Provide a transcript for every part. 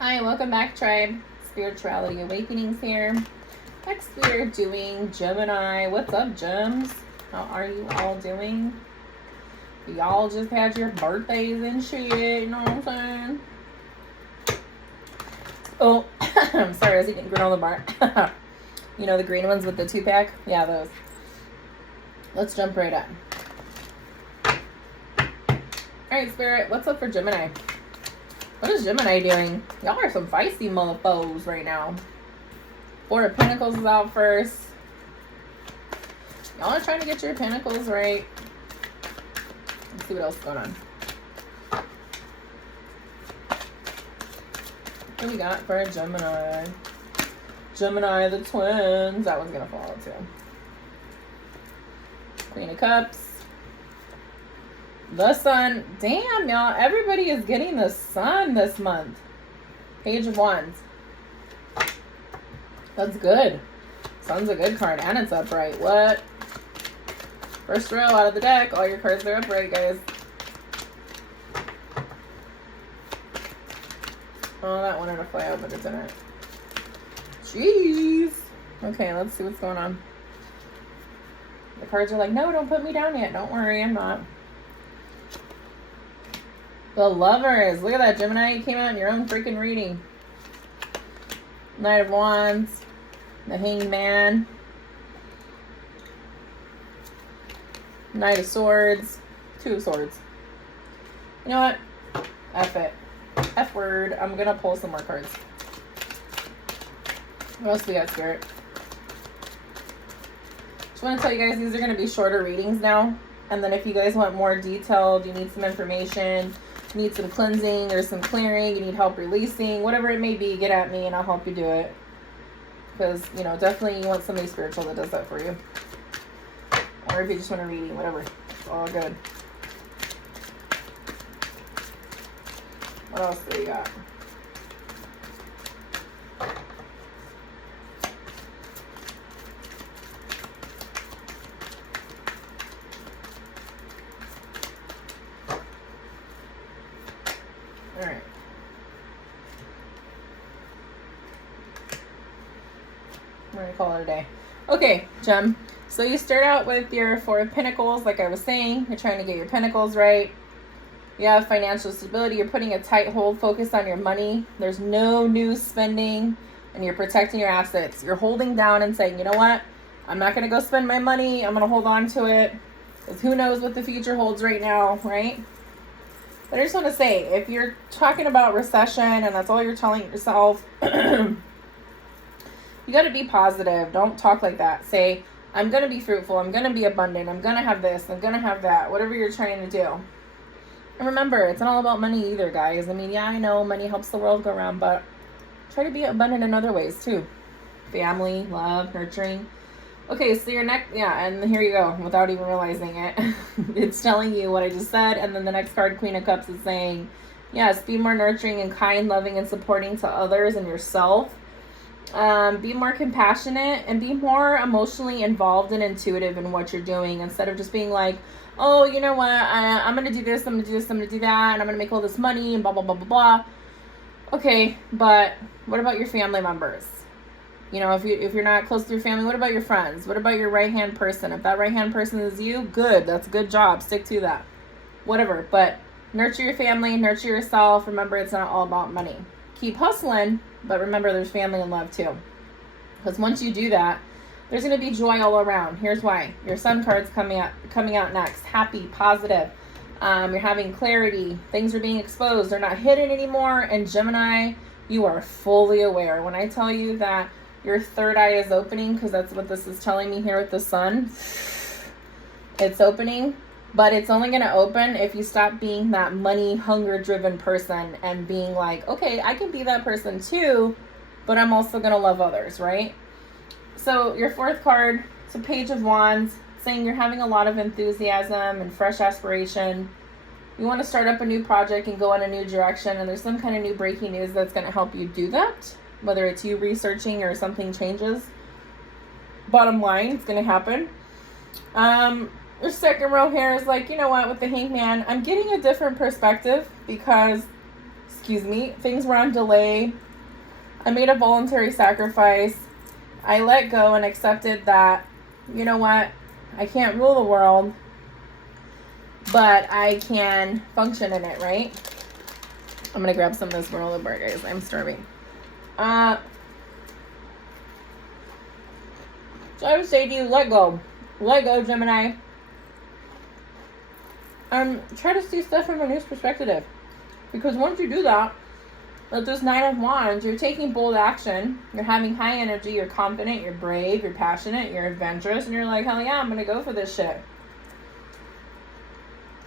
Hi, welcome back, Tribe. Spirituality Awakenings here. Next, we are doing Gemini. What's up, Gems? How are you all doing? Y'all just had your birthdays and shit, you know what I'm saying? Oh, I'm sorry, I was eating granola bar. You know, the green ones with the 2-pack? Yeah, those. Let's jump right in. Alright, Spirit, what's up for Gemini? What is Gemini doing? Y'all are some feisty mofos right now. 4 of Pentacles is out first. Y'all are trying to get your Pentacles right. Let's see what else is going on. What do we got for Gemini? Gemini the twins. That one's going to fall too. Queen of Cups. The Sun. Damn, y'all. Everybody is getting the Sun this month. Page of Wands. That's good. Sun's a good card. And it's upright. What? First row out of the deck. All your cards are upright, guys. Oh, that wanted to fly out, but it didn't. Jeez. Okay, let's see what's going on. The cards are like, no, don't put me down yet. Don't worry, I'm not. The Lovers. Look at that, Gemini. You came out in your own freaking reading. Knight of Wands. The Hanged Man. Knight of Swords. 2 of Swords. You know what? F it. F word. I'm going to pull some more cards. What else we got, Spirit? Just want to tell you guys, these are going to be shorter readings now. And then if you guys want more detailed, you need some information, you need some cleansing or some clearing, you need help releasing, whatever it may be, get at me and I'll help you do it. Because, you know, definitely you want somebody spiritual that does that for you. Or if you just want a reading, whatever. It's all good. What else do we got? All right. I'm going to call it a day. Okay, Gem. So you start out with your 4 of Pentacles, like I was saying. You're trying to get your Pentacles right. You have financial stability. You're putting a tight hold, focus on your money. There's no new spending, and you're protecting your assets. You're holding down and saying, you know what? I'm not going to go spend my money. I'm going to hold on to it. Because who knows what the future holds right now, right? But I just want to say, if you're talking about recession and that's all you're telling yourself, you got to be positive. Don't talk like that. Say, I'm going to be fruitful. I'm going to be abundant. I'm going to have this. I'm going to have that. Whatever you're trying to do. And remember, it's not all about money either, guys. I mean, yeah, I know money helps the world go around, but try to be abundant in other ways too. Family, love, nurturing. Okay, so your next, yeah, and here you go, without even realizing it. It's telling you what I just said, and then the next card, Queen of Cups, is saying, yes, be more nurturing and kind, loving, and supporting to others and yourself. Be more compassionate and be more emotionally involved and intuitive in what you're doing, instead of just being like, oh, you know what, I'm going to do this, I'm going to do this, I'm going to do that, and I'm going to make all this money, and blah, blah, blah, blah, blah. Okay, but what about your family members? You know, if you're not close to your family, what about your friends? What about your right-hand person? If that right-hand person is you, good. That's a good job. Stick to that. Whatever. But nurture your family, nurture yourself. Remember, it's not all about money. Keep hustling, but remember there's family and love too. Because once you do that, there's going to be joy all around. Here's why. Your Sun card's coming out next. Happy, positive. You're having clarity. Things are being exposed. They're not hidden anymore. And Gemini, you are fully aware. When I tell you that your third eye is opening, because that's what this is telling me here with the Sun. It's opening, but it's only going to open if you stop being that money, hunger-driven person and being like, okay, I can be that person too, but I'm also going to love others, right? So your 4th card, it's a Page of Wands, saying you're having a lot of enthusiasm and fresh aspiration. You want to start up a new project and go in a new direction, and there's some kind of new breaking news that's going to help you do that. Whether it's you researching or something changes. Bottom line, it's going to happen. Your second row here is like, you know what, with the Hanged Man, I'm getting a different perspective because excuse me, things were on delay. I made a voluntary sacrifice. I let go and accepted that, you know what, I can't rule the world, but I can function in it, right? I'm going to grab some of this granola bar, guys. I'm starving. So I would say to you, let go. Let go, Gemini. Try to see stuff from a new perspective. Because once you do that, with this 9 of Wands, you're taking bold action. You're having high energy. You're confident. You're brave. You're passionate. You're adventurous. And you're like, hell yeah, I'm going to go for this shit.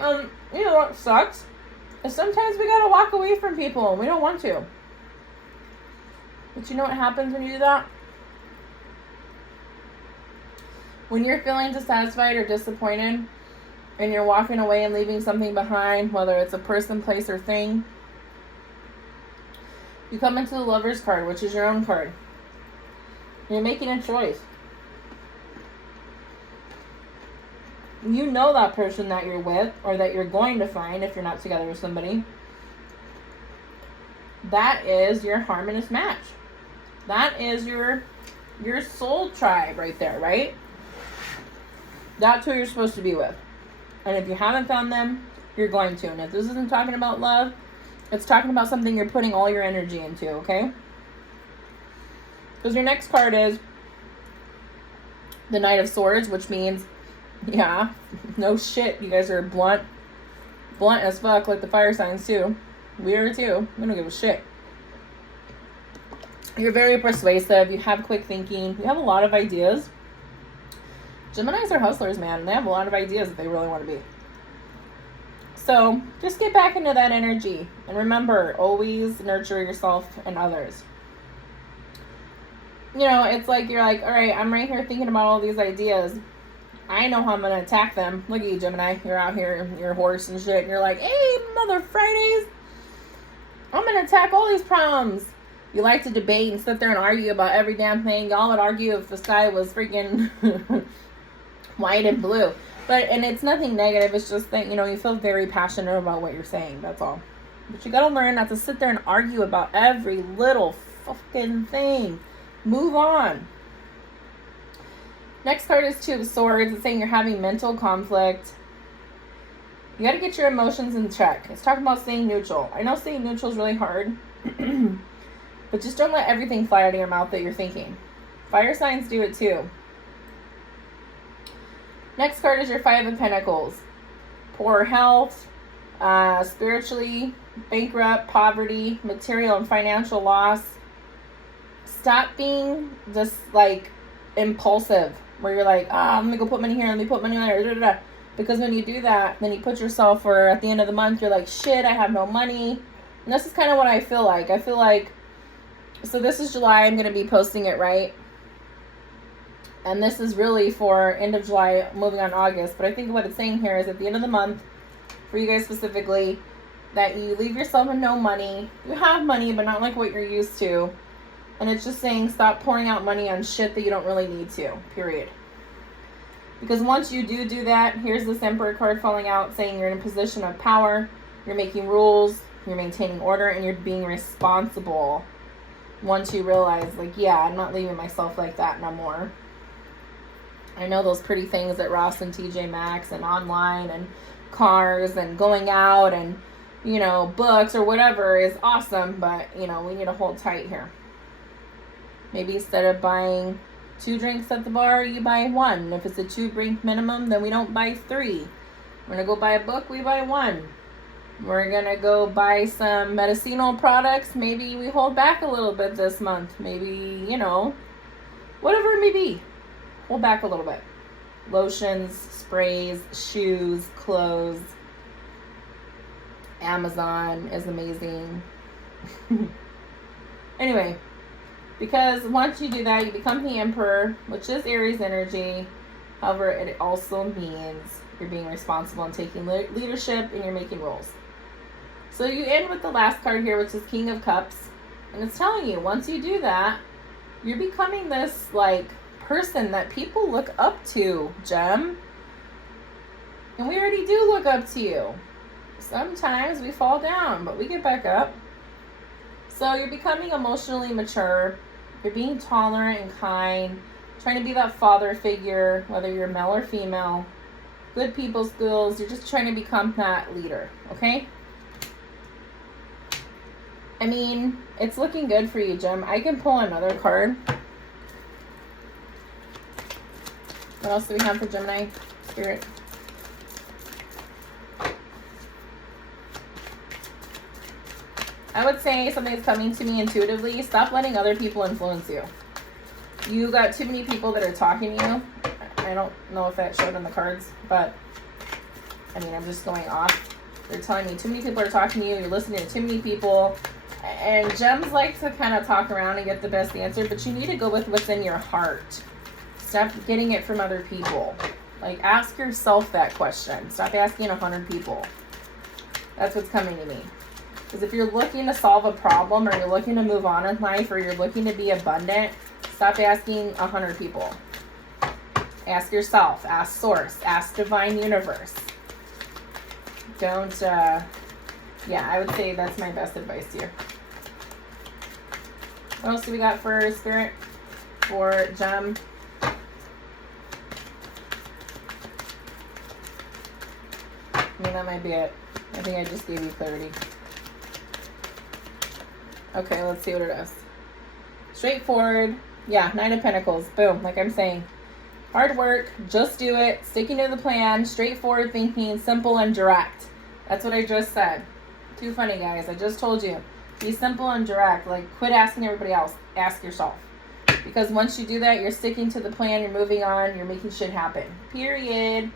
You know what sucks? Is sometimes we got to walk away from people and we don't want to. But you know what happens when you do that? When you're feeling dissatisfied or disappointed and you're walking away and leaving something behind, whether it's a person, place, or thing, you come into the Lover's card, which is your own card. You're making a choice. You know that person that you're with or that you're going to find if you're not together with somebody. That is your harmonious match. That is your soul tribe right there, right? That's who you're supposed to be with. And if you haven't found them, you're going to. And if this isn't talking about love, it's talking about something you're putting all your energy into, okay? Because your next card is the Knight of Swords, which means, yeah, no shit. You guys are blunt as fuck, like the fire signs too. We are too. We don't give a shit. You're very persuasive. You have quick thinking. You have a lot of ideas. Geminis are hustlers, man. And they have a lot of ideas if they really want to be. So just get back into that energy. And remember, always nurture yourself and others. You know, it's like you're like, all right, I'm right here thinking about all these ideas. I know how I'm going to attack them. Look at you, Gemini. You're out here, you're a horse and shit. And you're like, hey, Mother Fridays. I'm going to attack all these problems. You like to debate and sit there and argue about every damn thing. Y'all would argue if the sky was freaking white and blue. And it's nothing negative. It's just that, you know, you feel very passionate about what you're saying. That's all. But you got to learn not to sit there and argue about every little fucking thing. Move on. Next card is Two of Swords. It's saying you're having mental conflict. You got to get your emotions in check. It's talking about staying neutral. I know staying neutral is really hard. But just don't let everything fly out of your mouth that you're thinking. Fire signs do it too. Next card is your Five of Pentacles. Poor health, spiritually bankrupt, poverty, material and financial loss. Stop being just like impulsive, where you're like, let me go put money here, let me put money there, because when you do that, then you put yourself, or at the end of the month, you're like, shit, I have no money. And this is kind of what I feel like. I feel like, so this is July, I'm going to be posting it, right? And this is really for end of July, moving on August. But I think what it's saying here is at the end of the month, for you guys specifically, that you leave yourself with no money. You have money, but not like what you're used to. And it's just saying stop pouring out money on shit that you don't really need to, period. Because once you do that, here's this Emperor card falling out saying you're in a position of power, you're making rules, you're maintaining order, and you're being responsible. Once you realize, like, yeah, I'm not leaving myself like that no more. I know those pretty things at Ross and TJ Maxx and online and cars and going out and, you know, books or whatever is awesome, but, you know, we need to hold tight here. Maybe instead of buying 2 drinks at the bar, you buy 1. If it's a 2-drink minimum, then we don't buy 3. We're going to go buy a book, we buy 1. We're going to go buy some medicinal products. Maybe we hold back a little bit this month. Maybe, you know, whatever it may be. Hold back a little bit. Lotions, sprays, shoes, clothes. Amazon is amazing. Anyway, because once you do that, you become the Emperor, which is Aries energy. However, it also means you're being responsible and taking leadership and you're making rules. So you end with the last card here, which is King of Cups. And it's telling you, once you do that, you're becoming this, like, person that people look up to, Gem. And we already do look up to you. Sometimes we fall down, but we get back up. So you're becoming emotionally mature. You're being tolerant and kind. Trying to be that father figure, whether you're male or female. Good people skills. You're just trying to become that leader, okay? I mean, it's looking good for you, Gem. I can pull another card. What else do we have for Gemini Spirit? I would say something that's coming to me intuitively. Stop letting other people influence you. You got too many people that are talking to you. I don't know if that showed on the cards, but I mean, I'm just going off. They're telling me too many people are talking to you. You're listening to too many people. And gems like to kind of talk around and get the best answer, but you need to go with what's in your heart. Stop getting it from other people. Like, ask yourself that question. Stop asking 100 people. That's what's coming to me. Because if you're looking to solve a problem, or you're looking to move on in life, or you're looking to be abundant, stop asking 100 people. Ask yourself. Ask Source. Ask Divine Universe. Don't, yeah, I would say that's my best advice to you. What else do we got for Spirit? For Gem? I mean, that might be it. I think I just gave you clarity. Okay, let's see what it is. Straightforward. Yeah, 9 of Pentacles. Boom, like I'm saying. Hard work, just do it, sticking to the plan, straightforward thinking, simple and direct. That's what I just said. Too funny, guys. I just told you. Be simple and direct. Like, quit asking everybody else. Ask yourself. Because once you do that, you're sticking to the plan, you're moving on, you're making shit happen. Period.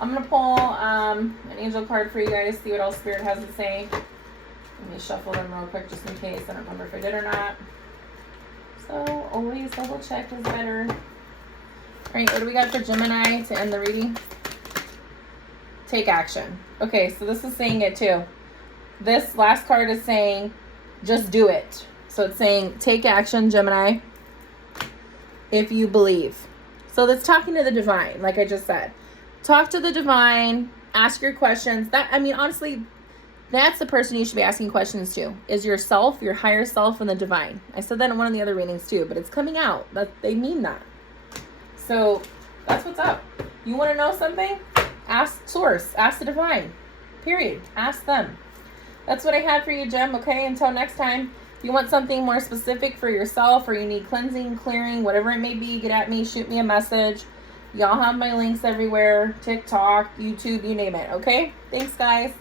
I'm going to pull an angel card for you guys, see what else Spirit has to say. Let me shuffle them real quick just in case. I don't remember if I did or not. So, always double check is better. Alright, what do we got for Gemini to end the reading? Take action. Okay, so this is saying it too. This last card is saying, just do it. So it's saying, take action, Gemini, if you believe. So that's talking to the divine, like I just said. Talk to the divine, ask your questions. That, I mean, honestly, that's the person you should be asking questions to, is yourself, your higher self, and the divine. I said that in one of the other readings too, but it's coming out. That they mean that. So that's what's up. You want to know something? Ask Source. Ask the divine. Period. Ask them. That's what I had for you, Gem. Okay, until next time. If you want something more specific for yourself, or you need cleansing, clearing, whatever it may be, get at me. Shoot me a message. Y'all have my links everywhere. TikTok, YouTube, you name it. Okay? Thanks, guys.